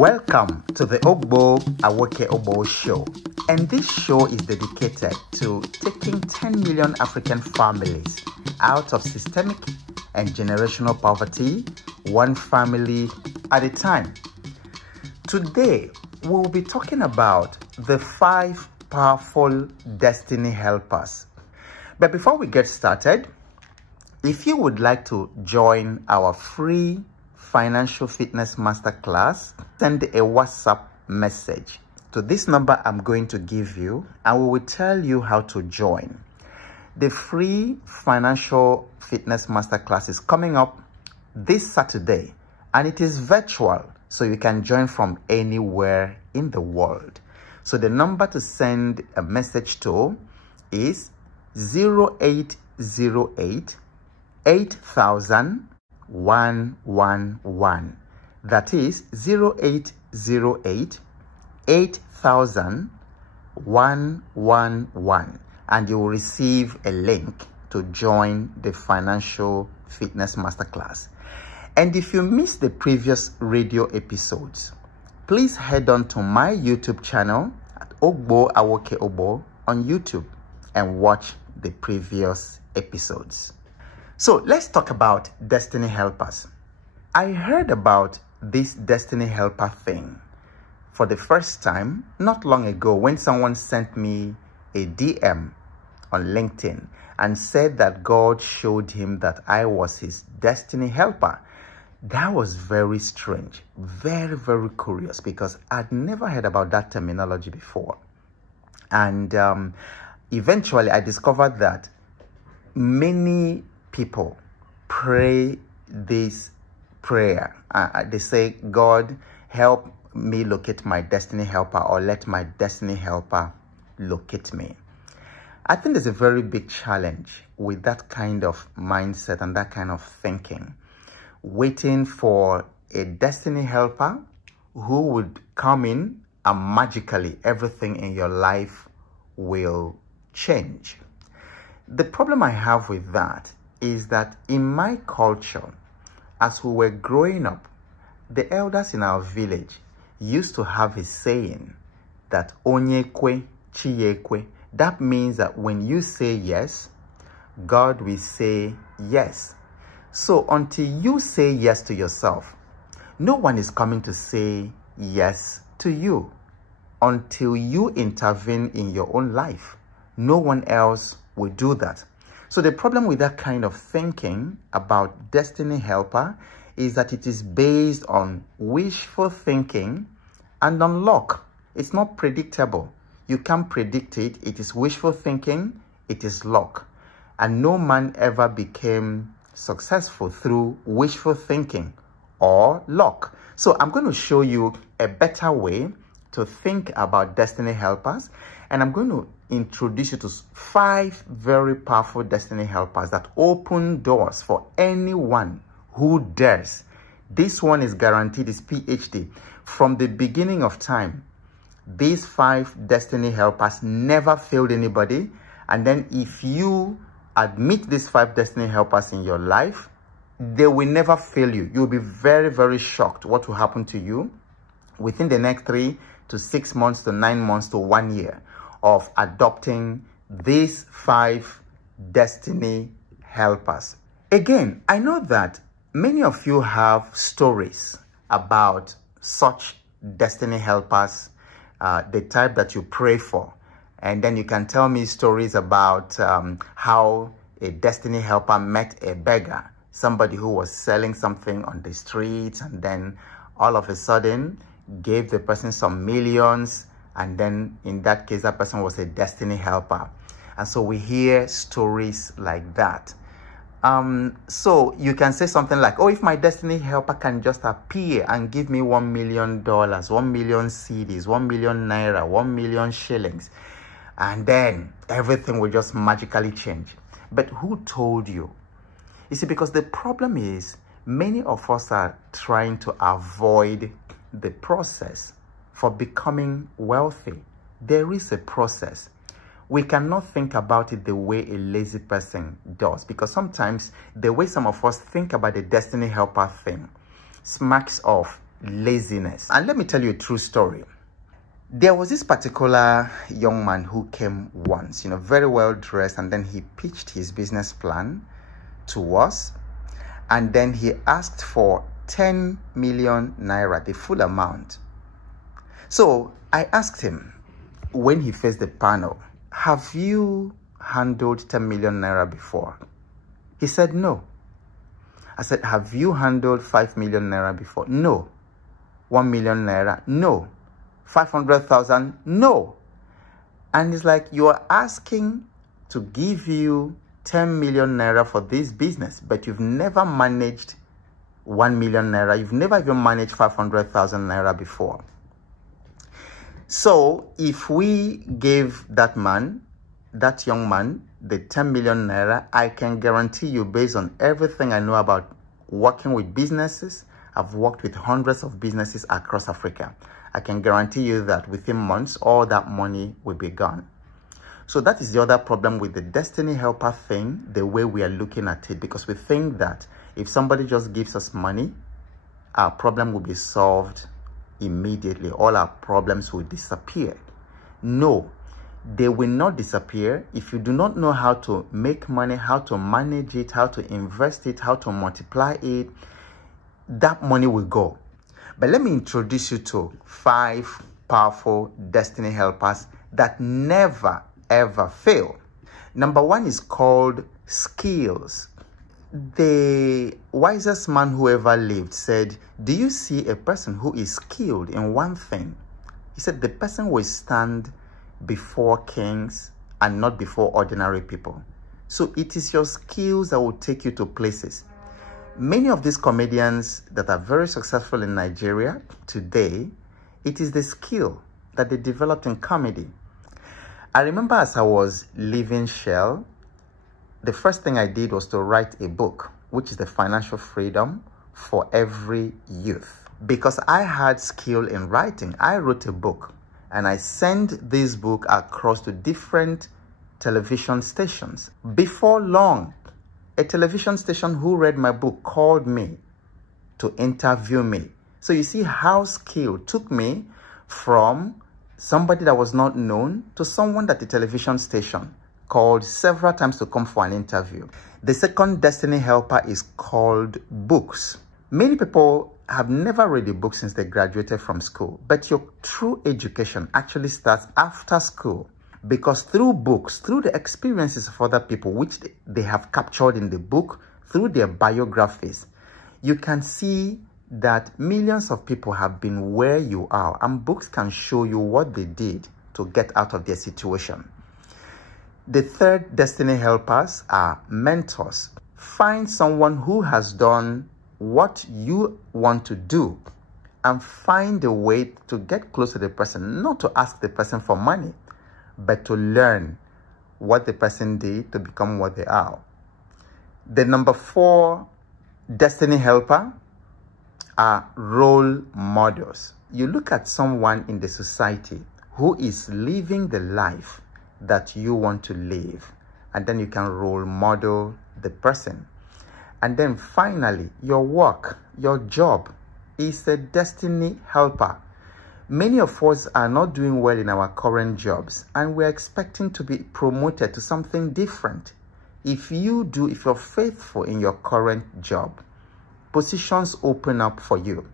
Welcome to the Ogbo Awoke Ogbo show, and this show is dedicated to taking 10 million African families out of systemic and generational poverty, one family at a time. Today, we'll be talking about the 5 powerful destiny helpers. But before we get started, if you would like to join our free financial fitness masterclass, send a WhatsApp message to this number I'm going to give you, and we will tell you how to join. The free financial fitness masterclass is coming up this Saturday, and it is virtual, so you can join from anywhere in the world. So the number to send a message to is 0808 8000 111. That is 0808 8000 111, and you will receive a link to join the financial fitness masterclass. And if you missed the previous radio episodes, please head on to my YouTube channel at Ogbo Awoke Ogbo on YouTube and watch the previous episodes. So let's talk about destiny helpers. I heard about this destiny helper thing for the first time not long ago when someone sent me a DM on LinkedIn and said that God showed him that I was his destiny helper. That was very strange, very, very curious, because I'd never heard about that terminology before. And eventually I discovered that many people pray this prayer. They say, God, help me locate my destiny helper, or let my destiny helper locate me. I think there's a very big challenge with that kind of mindset and that kind of thinking, waiting for a destiny helper who would come in and magically everything in your life will change. The problem I have with that is that in my culture, as we were growing up, the elders in our village used to have a saying that onyekwe chiyekwe. That means that when you say yes, God will say yes. So until you say yes to yourself, no one is coming to say yes to you. Until you intervene in your own life, no one else will do that. So the problem with that kind of thinking about destiny helper is that it is based on wishful thinking and on luck. It's not predictable. You can't predict it. It is wishful thinking. It is luck. And no man ever became successful through wishful thinking or luck. So I'm going to show you a better way to think about destiny helpers, and I'm going to introduce you to 5 very powerful destiny helpers that open doors for anyone who dares. This one is guaranteed, is PhD. From the beginning of time, these 5 destiny helpers never failed anybody. And then if you admit these 5 destiny helpers in your life, they will never fail you. You'll be very, very shocked what will happen to you within the next 3 to 6 months to 9 months to 1 year of adopting these 5 destiny helpers. Again, I know that many of you have stories about such destiny helpers, the type that you pray for. And then you can tell me stories about how a destiny helper met a beggar, somebody who was selling something on the streets, and then all of a sudden gave the person some millions, and then in that case that person was a destiny helper. And so we hear stories like that. So you can say something like, oh, if my destiny helper can just appear and give me $1 million, 1 million CDs, 1 million naira, 1 million shillings, and then everything will just magically change. But who told you? You see, because the problem is many of us are trying to avoid the process for becoming wealthy. There is a process. We cannot think about it the way a lazy person does, because sometimes the way some of us think about the destiny helper thing smacks of laziness. And let me tell you a true story. There was this particular young man who came once, very well dressed, and then he pitched his business plan to us, and then he asked for 10 million naira, the full amount. So I asked him, when he faced the panel, have you handled 10 million naira before? He said no. I said, have you handled 5 million naira before? No. 1 million naira? No. 500,000? No. And it's like, you are asking to give you 10 million naira for this business, but you've never managed 1 million naira. You've never even managed 500,000 naira before. So if we gave that young man, the 10 million naira, I can guarantee you, based on everything I know about working with businesses, I've worked with hundreds of businesses across Africa. I can guarantee you that within months, all that money will be gone. So that is the other problem with the destiny helper thing, the way we are looking at it, because we think that if somebody just gives us money, our problem will be solved immediately. All our problems will disappear. No, they will not disappear. If you do not know how to make money, how to manage it, how to invest it, how to multiply it, that money will go. But let me introduce you to 5 powerful destiny helpers that never, ever fail. Number 1 is called skills. The wisest man who ever lived said, do you see a person who is skilled in one thing? He said, the person will stand before kings and not before ordinary people. So it is your skills that will take you to places. Many of these comedians that are very successful in Nigeria today, it is the skill that they developed in comedy. I remember as I was leaving Shell, the first thing I did was to write a book, which is the financial freedom for every youth. Because I had skill in writing, I wrote a book and I sent this book across to different television stations. Before long, a television station who read my book called me to interview me. So you see how skill took me from somebody that was not known to someone that the television station called several times to come for an interview. The second destiny helper is called books. Many people have never read a book since they graduated from school, but your true education actually starts after school. Because through books, through the experiences of other people, which they have captured in the book, through their biographies, you can see that millions of people have been where you are, and books can show you what they did to get out of their situation. The third destiny helpers are mentors. Find someone who has done what you want to do and find a way to get close to the person, not to ask the person for money, but to learn what the person did to become what they are. The number 4 destiny helper are role models. You look at someone in the society who is living the life that you want to live, and then you can role model the person. And then finally, your work, your job is a destiny helper. Many of us are not doing well in our current jobs, and we're expecting to be promoted to something different. If you're faithful in your current job, positions open up for you.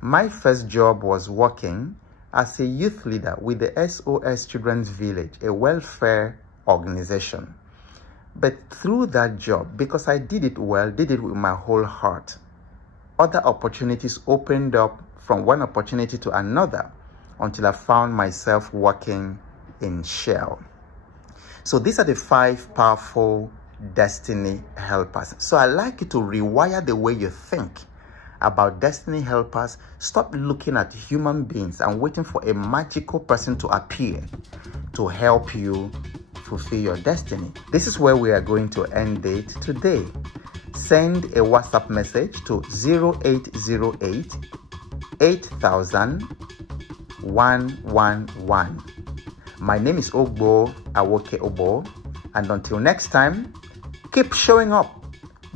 My first job was working as a youth leader with the SOS Children's Village, a welfare organization. But through that job, because I did it well, did it with my whole heart, other opportunities opened up from one opportunity to another until I found myself working in Shell. So these are the 5 powerful destiny helpers. So I'd like you to rewire the way you think about destiny helpers. Stop looking at human beings and waiting for a magical person to appear to help you fulfill your destiny. This is where we are going to end it today. Send a WhatsApp message to 0808 8000 111. My name is Ogbo Awoke Obo, and until next time, keep showing up,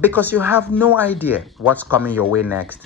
because you have no idea what's coming your way next.